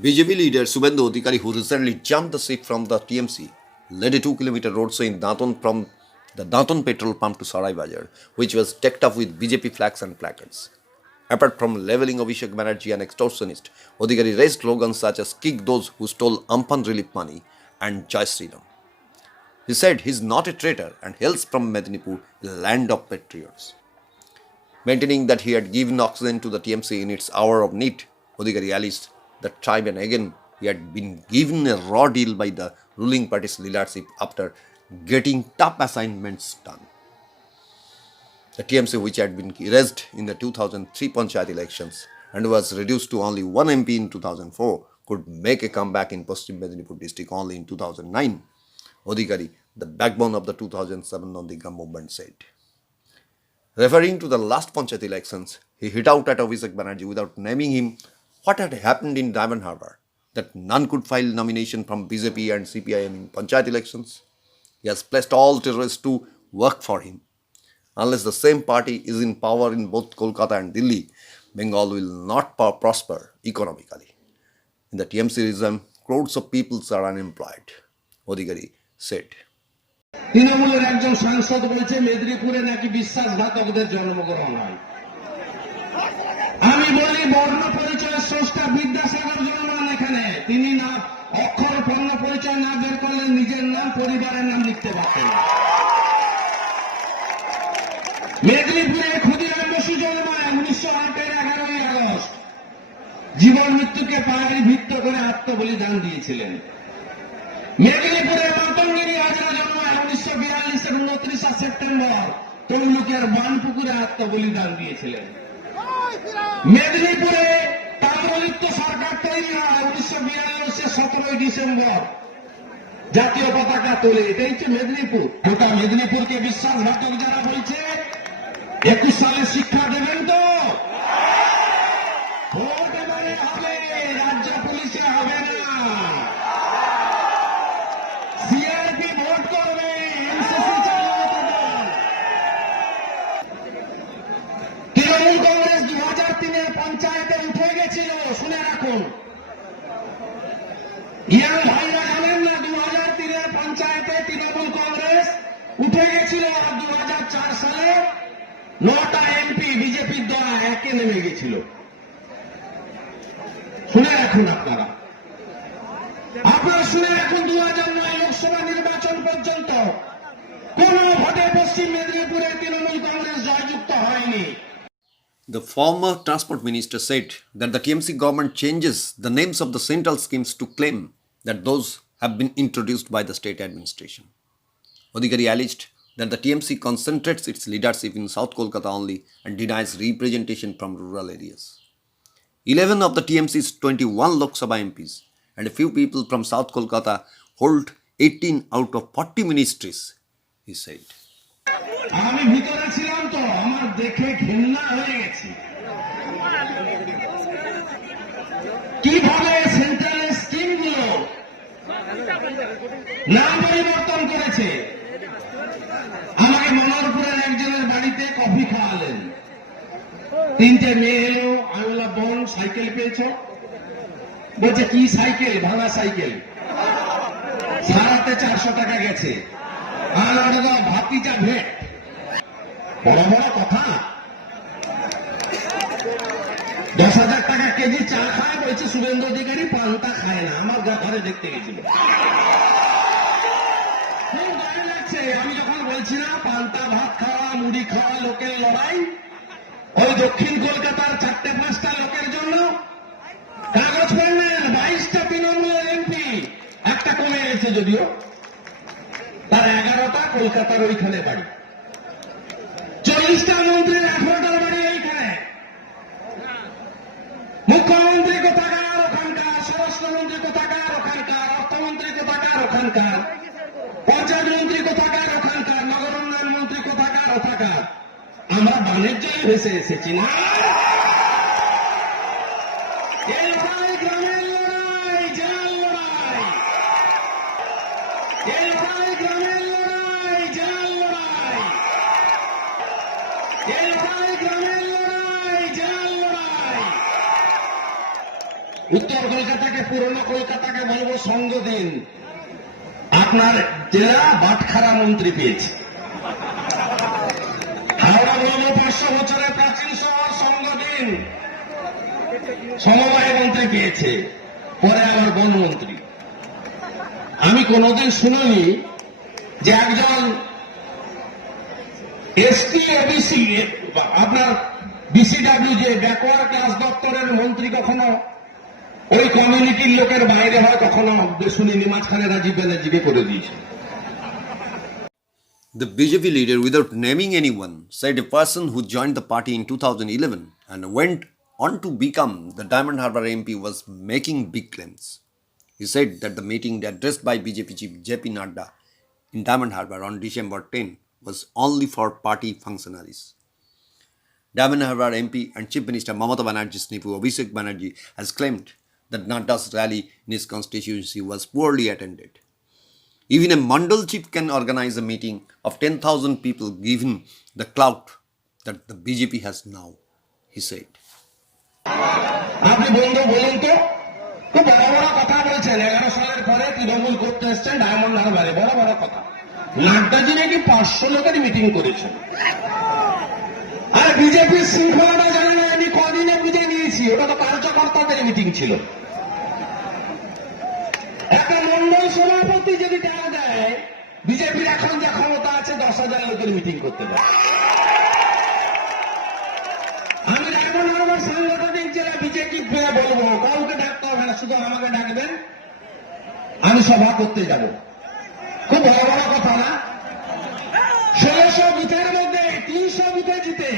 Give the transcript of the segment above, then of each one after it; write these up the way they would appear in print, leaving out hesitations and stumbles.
BJP leader Subhendu Adhikari, who recently jumped the ship from the TMC, led a 2 kilometer road show in Daton from the Daton petrol pump to Sarai Bazaar, which was decked up with BJP flags and placards. Apart from leveling Abhishek Banerjee and extortionist, Adhikari raised slogans such as "Kick those who stole Amphan relief money" and "Jai Sri Ram." He said he is not a traitor and hails from Medinipur, a land of patriots. Maintaining that he had given oxygen to the TMC in its hour of need, Adhikari alleged that time and again he had been given a raw deal by the ruling party's leadership after getting tough assignments done. The TMC, which had been erased in the 2003 Panchayat elections and was reduced to only one MP in 2004, could make a comeback in Paschim Medinipur district only in 2009. Adhikari, the backbone of the 2007 Nandikam movement, said. Referring to the last Panchayat elections, he hit out at Abhishek Banerjee without naming him what had happened in Diamond Harbour, that none could file nomination from BJP and CPIM in Panchayat elections. He has placed all terrorists to work for him. Unless the same party is in power in both Kolkata and Delhi, Bengal will not prosper economically. In the TMC regime, crowds of people are unemployed, Adhikari said. তৃণমূলের একজন সাংসদ বলছে মেদিনীপুরে নাকি বিশ্বাসঘাতকদের জন্মগ্রহণ হয়। আমি বলি বর্ণ পরিচয় স্রষ্টা বিদ্যাসাগর জন্মান এখানে, তিনি না অক্ষর বর্ণ পরিচয় না বের করলে নিজের নাম পরিবারের নাম লিখতে পারতেন না। মেদিনীপুরে ক্ষুদিরাম বসু জন্মায় 1908-এর 11ই আগস্ট, জীবন মৃত্যুকে পাহাড়ি ভিত্ত করে আত্মবলিদান দিয়েছিলেন। মেদিনীপুরের মাতঙ্গিনী হাজরা জন্মায় 1942-এর 29 সেপ্টেম্বর, তমলুকের বানপুকুরে আত্মবলিদান দিয়েছিলেন। মেদিনীপুরে তাম্রলিপ্ত সরকার তৈরি হয় 1942-এর 17ই ডিসেম্বর, জাতীয় পতাকা তোলে। এটাই হচ্ছে মেদিনীপুর। গোটা মেদিনীপুরকে বিশ্বাসঘাতক যারা বলছে 21 সালে শিক্ষা দেবেন তো? ভোট এবারে হবে, রাজ্য পুলিশে হবে না। সিআরপি ভোট করবে, এনসিসি চালিয়ে দেবেন। তৃণমূল কংগ্রেস 2003-এর পঞ্চায়েতে উঠে গেছিল, শুনে রাখুন। ইয়াং ভাইরা জানেন না, 2003-এর পঞ্চায়েতে তৃণমূল কংগ্রেস উঠে গেছিল, আর 2004 সালে 9টা এমপি বিজেপির দ্বারা একে নেমে গেছিল। শুনে রাখুন আপনারা, শুনে রাখুন। 2009 লোকসভা নির্বাচন পর্যন্ত কোন ভোটে পশ্চিম মেদিনীপুরে তৃণমূল কংগ্রেস জয়যুক্ত হয়নি। The former transport minister said that the TMC government changes the names of the central schemes to claim that those have been introduced by the state administration. Adhikari alleged that the TMC concentrates its leadership in South Kolkata only and denies representation from rural areas. 11 of the TMC's 21 Lok Sabha MPs and a few people from South Kolkata hold 18 out of 40 ministries, he said. আমি ভিতরে ছিলাম তো, আমার দেখে ঘৃণা হয়ে গেছে। কিভাবে সেন্ট্রাল স্কিমগুলো নাম পরিবর্তন করেছে। আমাকে মনোহরপুরের একজনের বাড়িতে কফি খাওয়ালেন, 3টে মেয়ে এলো। আমি বললাম বোন সাইকেল পেয়েছ? বলছে কি সাইকেল? ভাঙা সাইকেল। সারাতে 400 টাকা গেছে। আর ওটা ভাতিজা ভেট, বড় বড় কথা। 10,000 টাকা কেজি চা খায়, বলছে শুভেন্দু অধিকারী পান্তা খায় না। আমার ঘরে দেখতে গেছিল, খুব গায়ে লাগছে। আমি যখন বলছি না পান্তা ভাত খাওয়া, মুড়ি খাওয়া লোকের লড়াই, ওই দক্ষিণ কলকাতার 4-5টা লোকের জন্য কাগজ পেলেন। 22টা তৃণমূলের এমপি, একটা কমে গেছে যদিও, তার 11টা কলকাতার ওইখানে বাড়ি। 40টা মন্ত্রীর 18টার বাড়ি এইখানে। মুখ্যমন্ত্রী কোথাকার ওখানকার, স্বরাষ্ট্রমন্ত্রী কোথাকার ওখানকার, অর্থমন্ত্রী কোথাকার ওখানকার, পঞ্চায়েত মন্ত্রী কোথাকার ওখানকার, নগর উন্নয়ন মন্ত্রী কোথাকার ওখানকার। আমরা বাণিজ্যই ভেসে এসেছি না। এলাকায় গ্রামের লড়াই, জেলার লড়াই। এলাকায় গ্রামের লড়াই, জেলার লড়াই। এলাকায় গ্রামের লড়াই, জেলার লড়াই। উত্তর কলকাতাকে পুরনো কলকাতাকে বলবো সঙ্গ দিন, আপনার জেলা বাটখারা মন্ত্রী পেয়েছে। হাওড়া বলবো 500 বছরের প্রাচীন শহর সঙ্গ দিন, সমবায় মন্ত্রী পেয়েছে, পরে আবার বনমন্ত্রী। আমি কোনোদিন শুনিনি যে একজন এসটি ওবিসি আপনার বিসিডাব্লিউ যে ব্যাকওয়ার্ড ক্লাস দপ্তরের মন্ত্রী কখনো ওই কমিউনিটির লোকের বাইরে হয়, কখনো শুনিনি। মাঝখানে রাজীব ব্যানার্জিকে করে দিয়েছে। The BJP leader, without naming anyone, said a person who joined the party in 2011 and went on to become the Diamond Harbour MP was making big claims. He said that the meeting addressed by BJP chief JP Nadda in Diamond Harbour on December 10 was only for party functionaries. Diamond Harbour MP and Chief Minister Mamata Banerjee's nephew Abhishek Banerjee has claimed that Nadda's rally in his constituency was poorly attended. Even a mandal chief can organize a meeting of 10,000 people given the clout that the BJP has now, he said. আপনি বন্ধু বলুন তো, খুব বড় বড় কথা বলছেন। 11 সালের পরে তৃণমূল করতে এসছেন ডায়মন্ড হারবারে, বড় বড় কথা। নাড্ডাজি নাকি 500 লোকের মিটিং করেছেন। আর বিজেপির শৃঙ্খলাটা জানে না, আমি কদিনে বুঝে নিয়েছি, ওটা তো কার্যকর্তাদের মিটিং ছিল। একটা মন্ডল সভাপতি যদি টাকা দেয়, বিজেপির এখন যা ক্ষমতা আছে 10,000 লোকের মিটিং করতে দেয়। আমি ডায়মন্ড হারবার সাংগঠনিক জেলা বিজেপি বলবো, কাউকে ডাকতে হবে না, শুধু আমাকে ডাকবেন, আমি সভা করতে যাব। খুব বড় বড় কথা না? 1600 বুথের মধ্যে 300 বুথে জিতে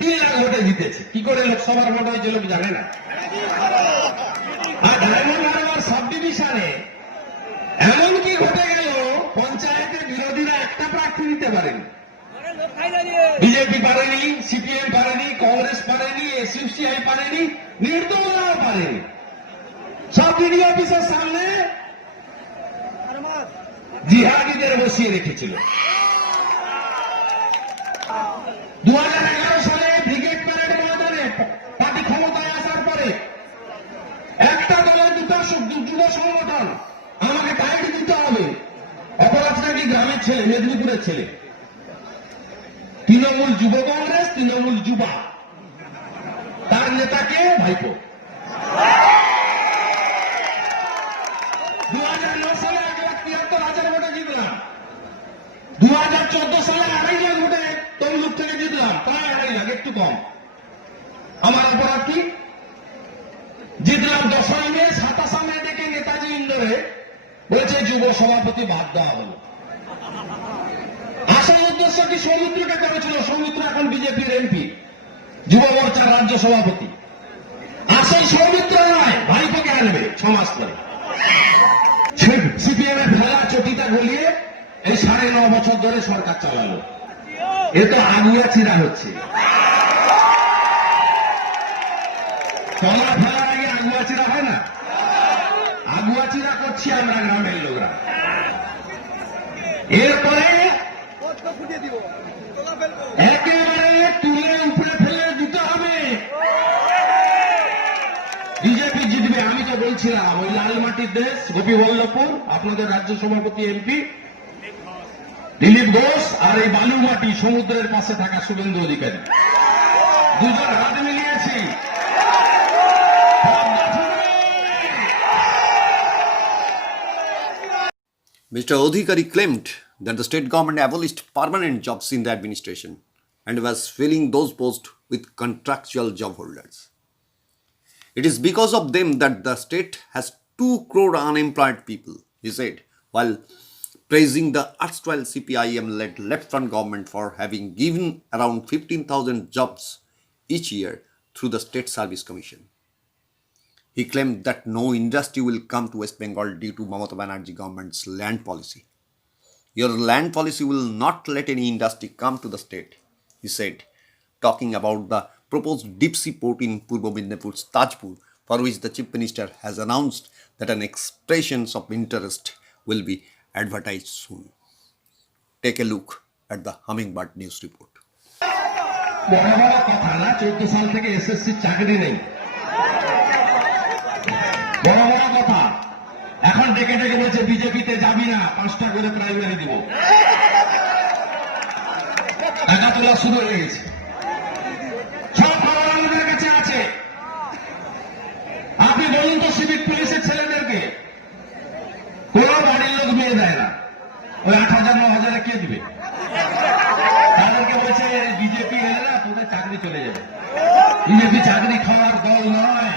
3 লাখ ভোটে জিতেছে। কি করে লোকসভার ভোট হয়েছে লোক জানে না। আর ডায়মন্ড হারবার সাব ডিভিশনে এমন কি ঘটে গেল, পঞ্চায়েতে বিরোধীরা একটা প্রার্থী দিতে পারেনি। বিজেপি পারেনি, সিপিএম পারেনি, কংগ্রেস পারেনি, এসইউসিআই পারেনি, নির্দলীয়রাও পারেনি। সব বিডিও অফিসের সামনে জিহাদিদের বসিয়ে রেখেছিল। 2011 সালে ব্রিগেড প্যারেড ময়দানে পার্টি ক্ষমতায় আসার পরে একটা দলের দুটো যুব সংগঠন আমাকে টাইট দিতে হবে, অপরাধটা কি গ্রামের ছেলে, মেদিনীপুরের ছেলে, তৃণমূল যুব কংগ্রেস, তৃণমূল যুবা, তার নেতাকে ভাইপো। 2009 সালে 1,73,000 ভোটে জিতলাম। 2014 সালে 2.5 লাখ ভোটে তমলুক থেকে জিতলাম, প্রায় 2.5 লাখ, একটু কম। আমার অপরাধ কি? জিতলাম 10ই মে, 27 মে ডেকে নেতাজি ইন্দোরে বলেছে যুব সভাপতি বাদ দেওয়া হলো। আসল উদ্দেশ্য কি? সৌমিত্রকে করেছিল। সৌমিত্র এখন বিজেপির এমপি, যুব মোর্চার রাজ্য সভাপতি। আসল সৌমিত্র নয়, ভাইপোকে আনবে 6 মাস পরে। সিপিএম এর ফেলা চটিটা গলিয়ে এই 9.5 বছর ধরে সরকার চালালো। এ তো আগুয়া চিরা হচ্ছে। কমলা ফেলার আগে আগুয়া চিরা হয় না? আগুয়া চিরা করছি আমরা গ্রামের লোকরা। এরপরে একেবারে তুলে উপরে ফেলে দিতে হবে। বিজেপি জিতবে। আমি তো বলছিলাম ওই লালমাটির দেশ গোপীবল্লভপুর, আপনাদের রাজ্য সভাপতি এমপি দিলীপ ঘোষ, আর এই বালুমাটি সমুদ্রের পাশে থাকা শুভেন্দু অধিকারী, দুজন হাত মিলিয়েছি। Mr. Odhikari claimed that the state government abolished permanent jobs in the administration and was filling those posts with contractual job holders. It is because of them that the state has 2 crore unemployed people, he said, while praising the erstwhile CPIM-led left-front government for having given around 15,000 jobs each year through the State Service Commission. He claimed that no industry will come to West Bengal due to Mamata Banerjee government's land policy. Your land policy will not let any industry come to the state, he said, talking about the proposed deep sea port in Purbo Midnapur's Tajpur, for which the Chief Minister has announced that an expressions of interest will be advertised soon. Take a look at the Hummingbird News report. বড় বড় কথা না, 14 সাল থেকে SSC চাকরি নেই। এখন ডেকে ডেকে বলছে বিজেপিতে যাবি না, 5টা করে প্রাইমারি দিব। টাকা তোলা শুরু হয়ে গেছে, সব খবর আমাদের কাছে আছে। আপনি বলুন তো সিভিক পুলিশের ছেলেদেরকে কোন বাড়ির লোক মেয়ে দেয় না, ওই 8,000 9,000 কে দিবে? তাদেরকে বলছে বিজেপি এলে না তোদের চাকরি চলে যাবে। বিজেপি চাকরি খাওয়ার দল নয়।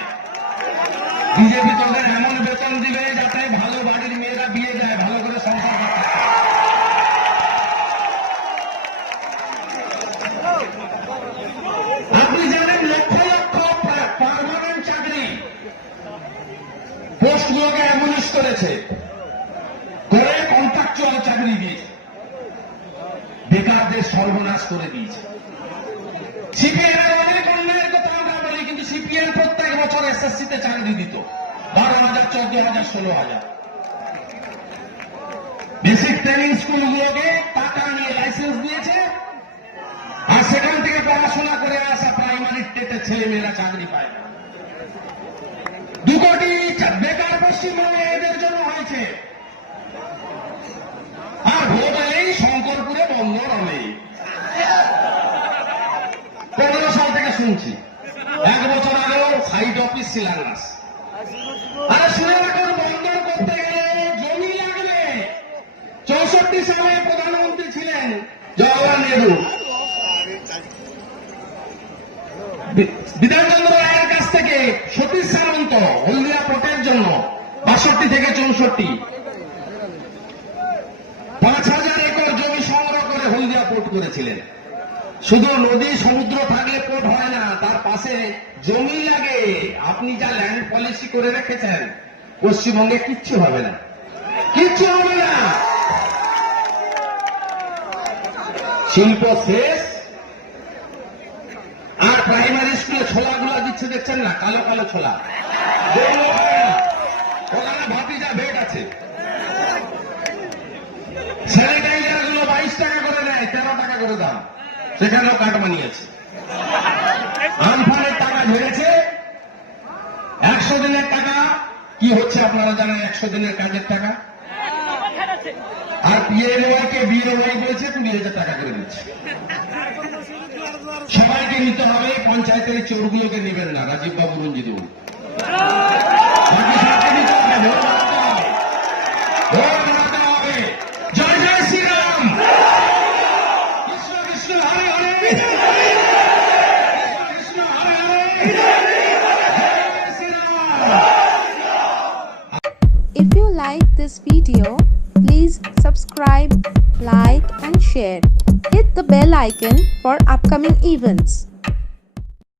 বিজেপি তোদের এমন বেতন দিবে যাতে ভালো বাড়ির মেয়েরা বিয়ে যায়, ভালো করে সংসার করতে পারে। আপনি জানেন লক্ষ লক্ষ পার্মানেন্ট চাকরি পোস্টগুলোকে অ্যাবলিশ করেছে, করে কন্ট্রাকচুয়াল চাকরি দিয়েছে, বেকারদের সর্বনাশ করে দিয়েছে। সিপিএম এর অনেক অন্যায়ের কথা আমরা বলি, কিন্তু সিপিএম প্রত্যেক বছর এসএসসিতে চাকরি দিত 12,000, 14,000, 16,000। বেসিক ট্রেনিং স্কুলগুলোকে টাকা নিয়ে লাইসেন্স দিয়েছে, আর সেখান থেকে পড়াশোনা করে আসা প্রাইমারি টেটের ছেলে মেয়েরা চাকরি পায় না। 2 কোটি বেকার পশ্চিমবঙ্গে এদের জন্য হয়েছে। আর ভোট এলেই শঙ্করপুরে বন্ধ রবে। 15 সাল থেকে শুনছি, 1 বছর আগেও সাইট অফিস শিলান্যাস। আরে শুনে রাখুন, বন্দর করতে গেলে জমি লাগবে। 64 সালে প্রধানমন্ত্রী ছিলেন জওয়াহরলাল নেহরু। বিধানচন্দ্র রায়ের কাছ থেকে সতীশ সামন্ত হলদিয়া পোর্টের জন্য 62 থেকে 64 5,000 একর জমি সংগ্রহ করে হলদিয়া পোর্ট করেছিলেন। শুধু নদী সমুদ্র থাকলে পোর্ট হয় না, তার পাশে জমি লাগে। আপনি যা ল্যান্ড পলিসি করে রেখেছেন, পশ্চিমবঙ্গে কিচ্ছু হবে না, কিচ্ছু হবে না। শিল্প শেষ। আর প্রাইমারি স্কুলে ছোলাগুলা দিচ্ছে দেখছেন না, কালো কালো ছোলা, ওখানে ভাতিজা ভেট আছে। স্যানিটাইজার গুলো 22 টাকা করে নেয়, 13 টাকা করে দাম, সেখানেও কাটমানি আছে। আমফানের টাকা ঝেড়েছে, 100 দিনের টাকা কি হচ্ছে আপনারা জানেন, 100 দিনের কাজের টাকা। আর পিএনওয়াই কে বিএনওয়াই বলেছে 20,000 টাকা করে দিচ্ছে। সবাইকে নিতে হবে, পঞ্চায়েতের চোরগুলোকে নেবেন না, রাজীব বাবু রঞ্জিত বাবু। বাকি সবকে নিতে হবে, ভোট বাড়াতে হবে, ভোট বাড়াতে হবে। জয় জয় শ্রীরাম, কৃষ্ণ কৃষ্ণ হরে হরে, কৃষ্ণ কৃষ্ণ হরে হরে, জয় Shriram. If you like this video, please subscribe, like and share. Hit the bell icon for upcoming events.